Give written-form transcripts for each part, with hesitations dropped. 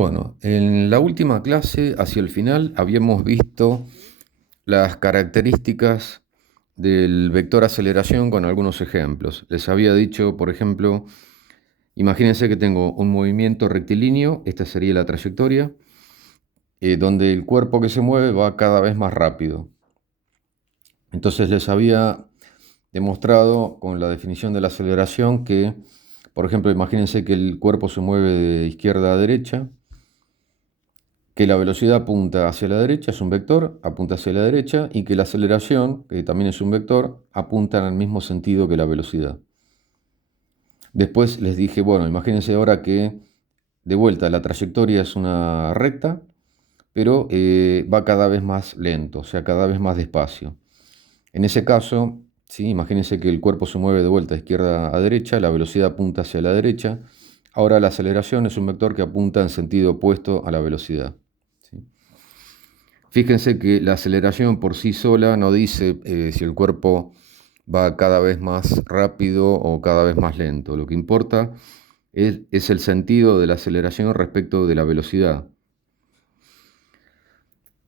Bueno, en la última clase, hacia el final, habíamos visto las características del vector aceleración con algunos ejemplos. Les había dicho, por ejemplo, imagínense que tengo un movimiento rectilíneo, esta sería la trayectoria, donde el cuerpo que se mueve va cada vez más rápido. Entonces les había demostrado con la definición de la aceleración que, por ejemplo, imagínense que el cuerpo se mueve de izquierda a derecha, que la velocidad apunta hacia la derecha, es un vector, apunta hacia la derecha, y que la aceleración, que también es un vector, apunta en el mismo sentido que la velocidad. Después les dije, bueno, imagínense ahora que de vuelta la trayectoria es una recta, pero va cada vez más lento, o sea, cada vez más despacio. En ese caso, ¿sí? Imagínense que el cuerpo se mueve de vuelta de izquierda a derecha, la velocidad apunta hacia la derecha. Ahora la aceleración es un vector que apunta en sentido opuesto a la velocidad. ¿Sí? Fíjense que la aceleración por sí sola no dice si el cuerpo va cada vez más rápido o cada vez más lento. Lo que importa es el sentido de la aceleración respecto de la velocidad.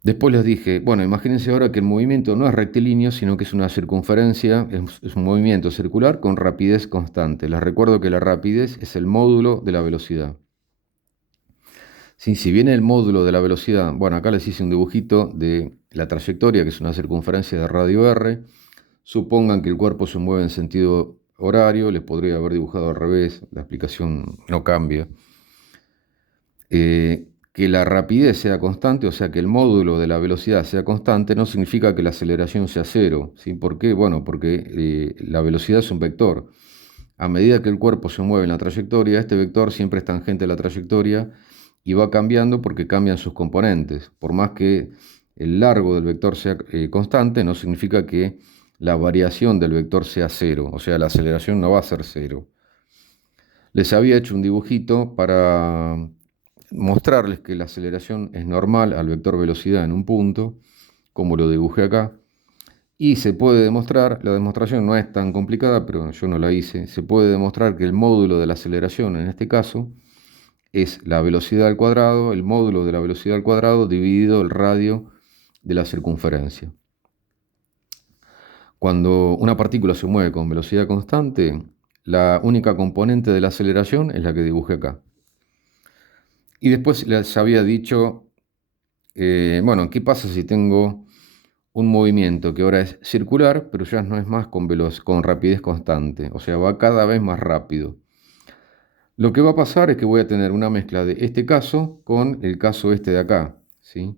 Después les dije, bueno, imagínense ahora que el movimiento no es rectilíneo, sino que es una circunferencia, es un movimiento circular con rapidez constante. Les recuerdo que la rapidez es el módulo de la velocidad. Sí, si viene el módulo de la velocidad, bueno, acá les hice un dibujito de la trayectoria, que es una circunferencia de radio r. Supongan que el cuerpo se mueve en sentido horario, les podría haber dibujado al revés, la explicación no cambia. Que la rapidez sea constante, o sea que el módulo de la velocidad sea constante, no significa que la aceleración sea cero. ¿Sí? ¿Por qué? Bueno, porque la velocidad es un vector. A medida que el cuerpo se mueve en la trayectoria, este vector siempre es tangente a la trayectoria y va cambiando porque cambian sus componentes. Por más que el largo del vector sea constante, no significa que la variación del vector sea cero, o sea, la aceleración no va a ser cero. Les había hecho un dibujito para mostrarles que la aceleración es normal al vector velocidad en un punto, como lo dibujé acá, y se puede demostrar, la demostración no es tan complicada, pero yo no la hice, se puede demostrar que el módulo de la aceleración en este caso es la velocidad al cuadrado, el módulo de la velocidad al cuadrado dividido el radio de la circunferencia. Cuando una partícula se mueve con velocidad constante, la única componente de la aceleración es la que dibujé acá. Y después les había dicho, bueno, ¿qué pasa si tengo un movimiento que ahora es circular, pero ya no es más con rapidez constante? O sea, va cada vez más rápido. Lo que va a pasar es que voy a tener una mezcla de este caso con el caso este de acá, ¿sí?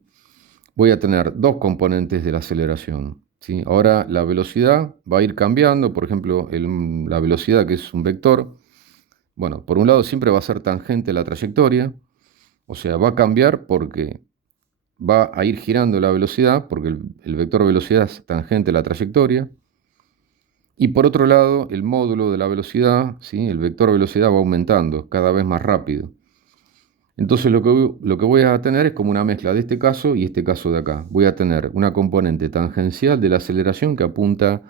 Voy a tener dos componentes de la aceleración, ¿sí? Ahora la velocidad va a ir cambiando, por ejemplo, la velocidad que es un vector, bueno, por un lado siempre va a ser tangente a la trayectoria, o sea, va a cambiar porque va a ir girando la velocidad, porque el vector velocidad es tangente a la trayectoria. Y por otro lado, el módulo de la velocidad, ¿sí? El vector velocidad va aumentando cada vez más rápido. Entonces lo que voy a tener es como una mezcla de este caso y este caso de acá. Voy a tener una componente tangencial de la aceleración que apunta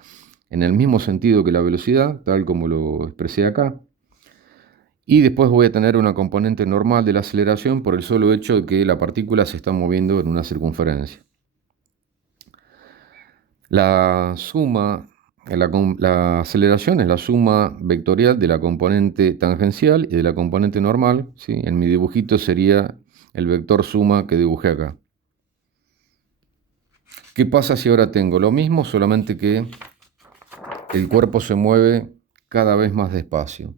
en el mismo sentido que la velocidad, tal como lo expresé acá. Y después voy a tener una componente normal de la aceleración por el solo hecho de que la partícula se está moviendo en una circunferencia. La suma, la aceleración es la suma vectorial de la componente tangencial y de la componente normal, ¿sí? En mi dibujito sería el vector suma que dibujé acá. ¿Qué pasa si ahora tengo lo mismo, solamente que el cuerpo se mueve cada vez más despacio?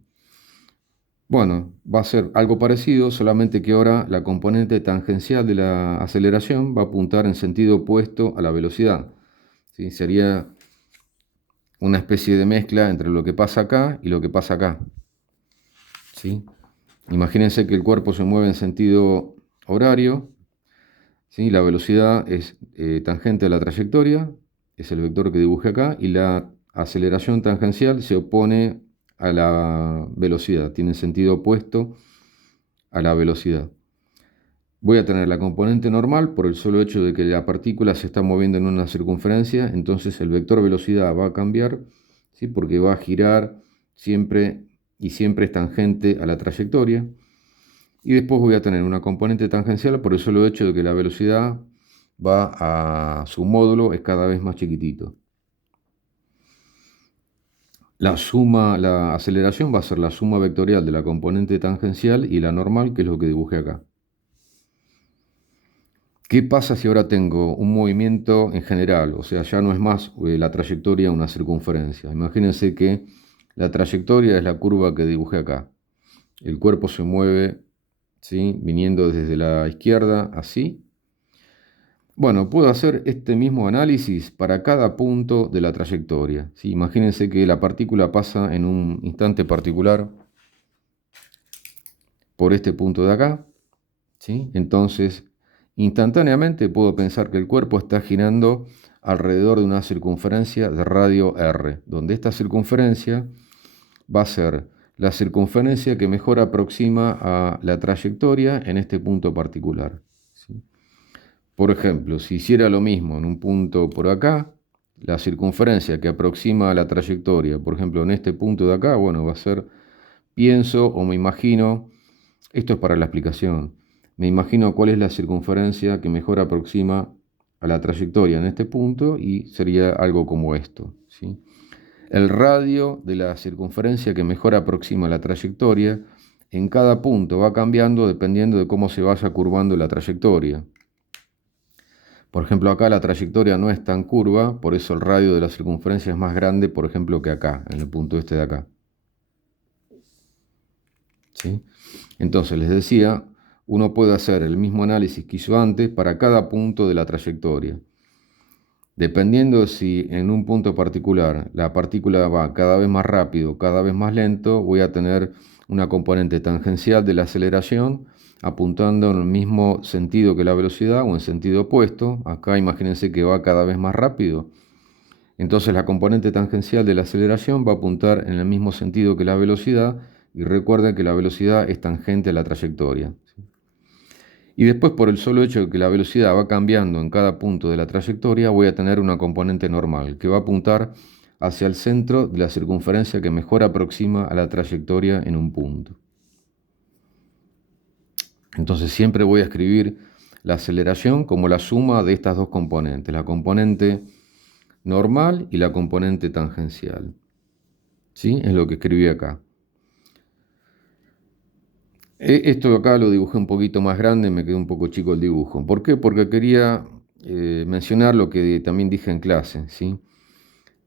Bueno, va a ser algo parecido, solamente que ahora la componente tangencial de la aceleración va a apuntar en sentido opuesto a la velocidad, ¿sí? Sería una especie de mezcla entre lo que pasa acá y lo que pasa acá, ¿sí? Imagínense que el cuerpo se mueve en sentido horario, ¿sí? La velocidad es tangente a la trayectoria, es el vector que dibujé acá, y la aceleración tangencial se opone a la velocidad, tiene sentido opuesto a la velocidad. Voy a tener la componente normal por el solo hecho de que la partícula se está moviendo en una circunferencia, entonces el vector velocidad va a cambiar, ¿sí? Porque va a girar siempre y siempre es tangente a la trayectoria. Y después voy a tener una componente tangencial por el solo hecho de que la velocidad va a su módulo, es cada vez más chiquitito. La aceleración va a ser la suma vectorial de la componente tangencial y la normal, que es lo que dibujé acá. ¿Qué pasa si ahora tengo un movimiento en general? O sea, ya no es más la trayectoria una circunferencia. Imagínense que la trayectoria es la curva que dibujé acá. El cuerpo se mueve, ¿sí?, viniendo desde la izquierda, así. Bueno, puedo hacer este mismo análisis para cada punto de la trayectoria, ¿sí? Imagínense que la partícula pasa en un instante particular por este punto de acá, ¿sí? Entonces, instantáneamente puedo pensar que el cuerpo está girando alrededor de una circunferencia de radio r, donde esta circunferencia va a ser la circunferencia que mejor aproxima a la trayectoria en este punto particular, ¿sí? Por ejemplo, si hiciera lo mismo en un punto por acá, la circunferencia que aproxima a la trayectoria, por ejemplo, en este punto de acá, bueno, va a ser, pienso o me imagino, esto es para la explicación, me imagino cuál es la circunferencia que mejor aproxima a la trayectoria en este punto y sería algo como esto, ¿sí? El radio de la circunferencia que mejor aproxima la trayectoria en cada punto va cambiando dependiendo de cómo se vaya curvando la trayectoria. Por ejemplo, acá la trayectoria no es tan curva, por eso el radio de la circunferencia es más grande, por ejemplo, que acá, en el punto este de acá, ¿sí? Entonces, les decía, uno puede hacer el mismo análisis que hizo antes para cada punto de la trayectoria. Dependiendo si en un punto particular la partícula va cada vez más rápido, cada vez más lento, voy a tener una componente tangencial de la aceleración apuntando en el mismo sentido que la velocidad o en sentido opuesto. Acá imagínense que va cada vez más rápido. Entonces la componente tangencial de la aceleración va a apuntar en el mismo sentido que la velocidad y recuerden que la velocidad es tangente a la trayectoria. Y después, por el solo hecho de que la velocidad va cambiando en cada punto de la trayectoria, voy a tener una componente normal que va a apuntar hacia el centro de la circunferencia que mejor aproxima a la trayectoria en un punto. Entonces siempre voy a escribir la aceleración como la suma de estas dos componentes, la componente normal y la componente tangencial. ¿Sí? Es lo que escribí acá. Esto de acá lo dibujé un poquito más grande, me quedó un poco chico el dibujo. ¿Por qué? Porque quería mencionar lo que también dije en clase, ¿sí?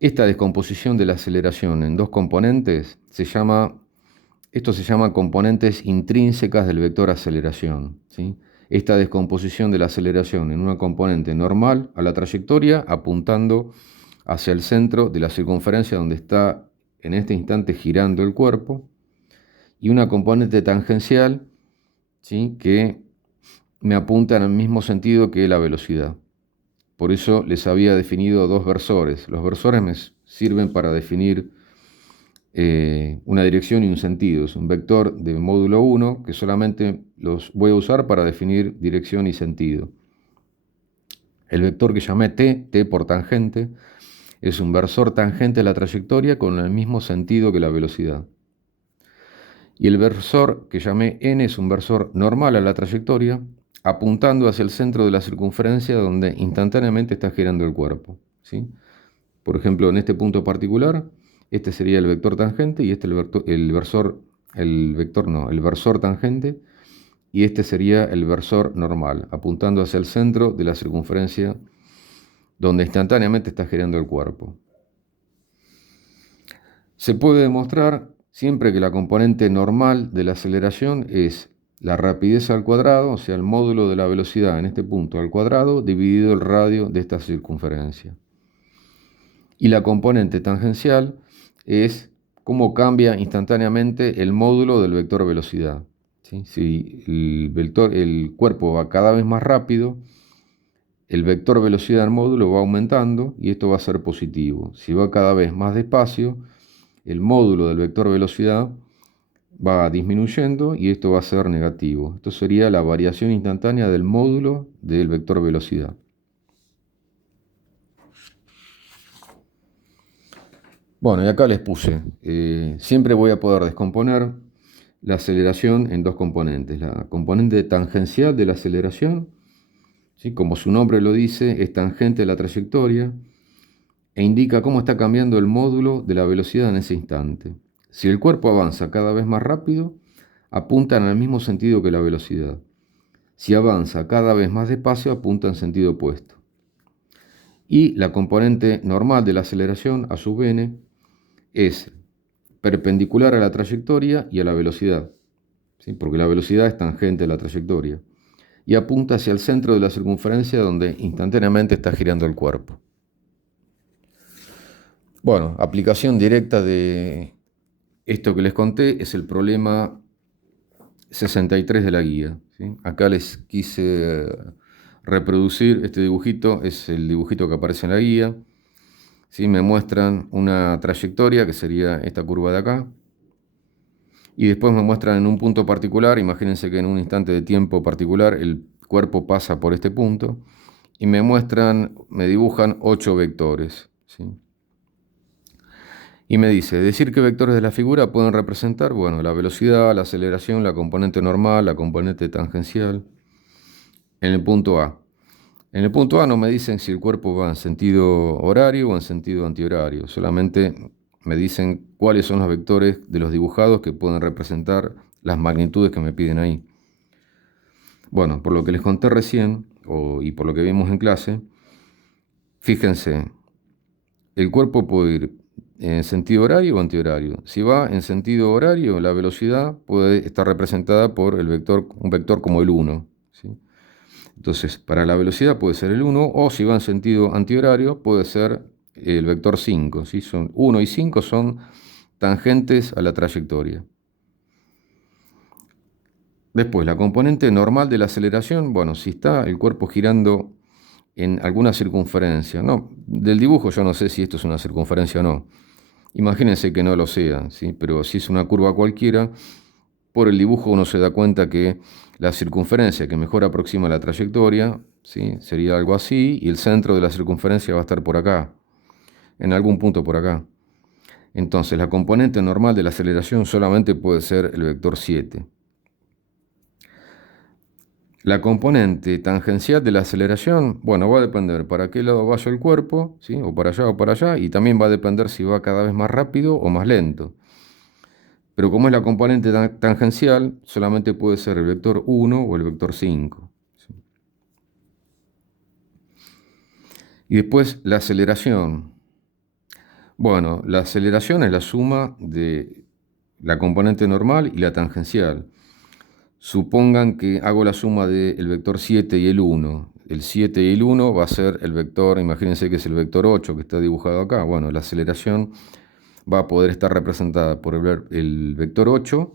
Esta descomposición de la aceleración en dos componentes esto se llama componentes intrínsecas del vector aceleración, ¿sí? Esta descomposición de la aceleración en una componente normal a la trayectoria apuntando hacia el centro de la circunferencia donde está en este instante girando el cuerpo, y una componente tangencial, ¿sí?, que me apunta en el mismo sentido que la velocidad. Por eso les había definido dos versores. Los versores me sirven para definir una dirección y un sentido. Es un vector de módulo 1 que solamente los voy a usar para definir dirección y sentido. El vector que llamé t por tangente, es un versor tangente a la trayectoria con el mismo sentido que la velocidad. Y el versor que llamé n es un versor normal a la trayectoria, apuntando hacia el centro de la circunferencia donde instantáneamente está girando el cuerpo, ¿sí? Por ejemplo, en este punto particular, este sería el vector tangente y este el versor tangente, y este sería el versor normal, apuntando hacia el centro de la circunferencia donde instantáneamente está girando el cuerpo. Se puede demostrar siempre que la componente normal de la aceleración es la rapidez al cuadrado, o sea, el módulo de la velocidad en este punto al cuadrado, dividido el radio de esta circunferencia. Y la componente tangencial es cómo cambia instantáneamente el módulo del vector velocidad, ¿sí? Si el cuerpo va cada vez más rápido, el vector velocidad del módulo va aumentando y esto va a ser positivo. Si va cada vez más despacio, el módulo del vector velocidad va disminuyendo y esto va a ser negativo. Esto sería la variación instantánea del módulo del vector velocidad. Bueno, y acá les puse, siempre voy a poder descomponer la aceleración en dos componentes. La componente tangencial de la aceleración, ¿sí? Como su nombre lo dice, es tangente a la trayectoria e indica cómo está cambiando el módulo de la velocidad en ese instante. Si el cuerpo avanza cada vez más rápido, apunta en el mismo sentido que la velocidad. Si avanza cada vez más despacio, apunta en sentido opuesto. Y la componente normal de la aceleración, a su vez, es perpendicular a la trayectoria y a la velocidad, ¿sí? Porque la velocidad es tangente a la trayectoria, y apunta hacia el centro de la circunferencia donde instantáneamente está girando el cuerpo. Bueno, aplicación directa de esto que les conté es el problema 63 de la guía, ¿sí? Acá les quise reproducir este dibujito, es el dibujito que aparece en la guía, ¿sí? Me muestran una trayectoria que sería esta curva de acá, y después me muestran en un punto particular, imagínense que en un instante de tiempo particular el cuerpo pasa por este punto, y me dibujan 8 vectores, ¿sí? Y me dice, decir qué vectores de la figura pueden representar, bueno, la velocidad, la aceleración, la componente normal, la componente tangencial, en el punto A. En el punto A no me dicen si el cuerpo va en sentido horario o en sentido antihorario, solamente me dicen cuáles son los vectores de los dibujados que pueden representar las magnitudes que me piden ahí. Bueno, por lo que les conté recién, y por lo que vimos en clase, fíjense, el cuerpo puede ir en sentido horario o antihorario. Si va en sentido horario, la velocidad puede estar representada por un vector como el 1, ¿sí? Entonces, para la velocidad puede ser el 1, o si va en sentido antihorario, puede ser el vector 5, ¿sí? Son 1 y 5 son tangentes a la trayectoria. Después, la componente normal de la aceleración, bueno, si está el cuerpo girando en alguna circunferencia, no, del dibujo yo no sé si esto es una circunferencia o no. Imagínense que no lo sea, ¿sí? Pero si es una curva cualquiera, por el dibujo uno se da cuenta que la circunferencia que mejor aproxima la trayectoria, ¿sí? Sería algo así, y el centro de la circunferencia va a estar por acá, en algún punto por acá. Entonces, la componente normal de la aceleración solamente puede ser el vector 7. La componente tangencial de la aceleración, bueno, va a depender para qué lado vaya el cuerpo, ¿sí? O para allá, y también va a depender si va cada vez más rápido o más lento. Pero como es la componente tangencial, solamente puede ser el vector 1 o el vector 5. ¿Sí? Y después la aceleración. Bueno, la aceleración es la suma de la componente normal y la tangencial. Supongan que hago la suma del vector 7 y el 1. El 7 y el 1 va a ser el vector, imagínense que es el vector 8 que está dibujado acá. Bueno, la aceleración va a poder estar representada por el vector 8,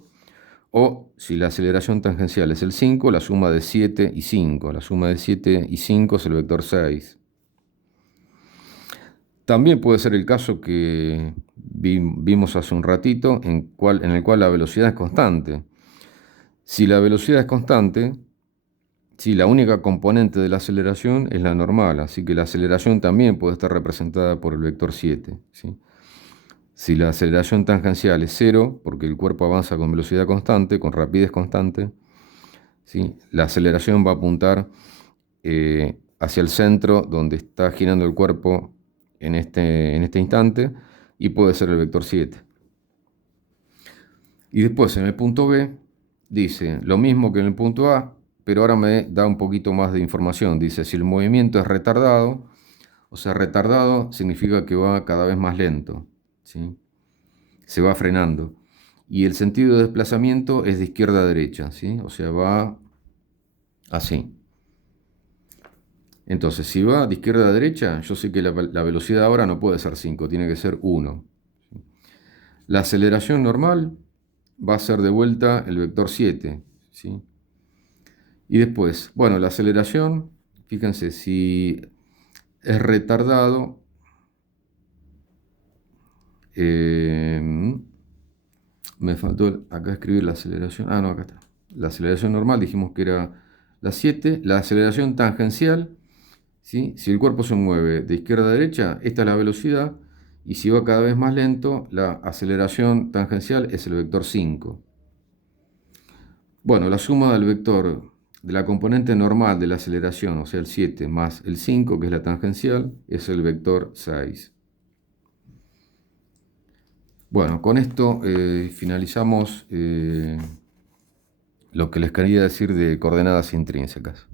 o si la aceleración tangencial es el 5, la suma de 7 y 5. La suma de 7 y 5 es el vector 6. También puede ser el caso que vimos hace un ratito, en el cual la velocidad es constante. Si la velocidad es constante, sí, la única componente de la aceleración es la normal, así que la aceleración también puede estar representada por el vector 7, ¿sí? Si la aceleración tangencial es 0, porque el cuerpo avanza con velocidad constante, con rapidez constante, ¿sí? La aceleración va a apuntar hacia el centro donde está girando el cuerpo en este instante, y puede ser el vector 7. Y después en el punto B dice lo mismo que en el punto A, pero ahora me da un poquito más de información. Dice, si el movimiento es retardado, o sea, retardado significa que va cada vez más lento, ¿sí? Se va frenando. Y el sentido de desplazamiento es de izquierda a derecha, ¿sí? O sea, va así. Entonces, si va de izquierda a derecha, yo sé que la velocidad ahora no puede ser 5, tiene que ser 1. La aceleración normal va a ser de vuelta el vector 7, ¿sí? Y después, bueno, la aceleración, fíjense, si es retardado, me faltó acá escribir la aceleración. Ah, no, acá está. La aceleración normal dijimos que era la 7. La aceleración tangencial, ¿sí? Si el cuerpo se mueve de izquierda a derecha, esta es la velocidad. Y si va cada vez más lento, la aceleración tangencial es el vector 5. Bueno, la suma del vector de la componente normal de la aceleración, o sea, el 7 más el 5, que es la tangencial, es el vector 6. Bueno, con esto finalizamos lo que les quería decir de coordenadas intrínsecas.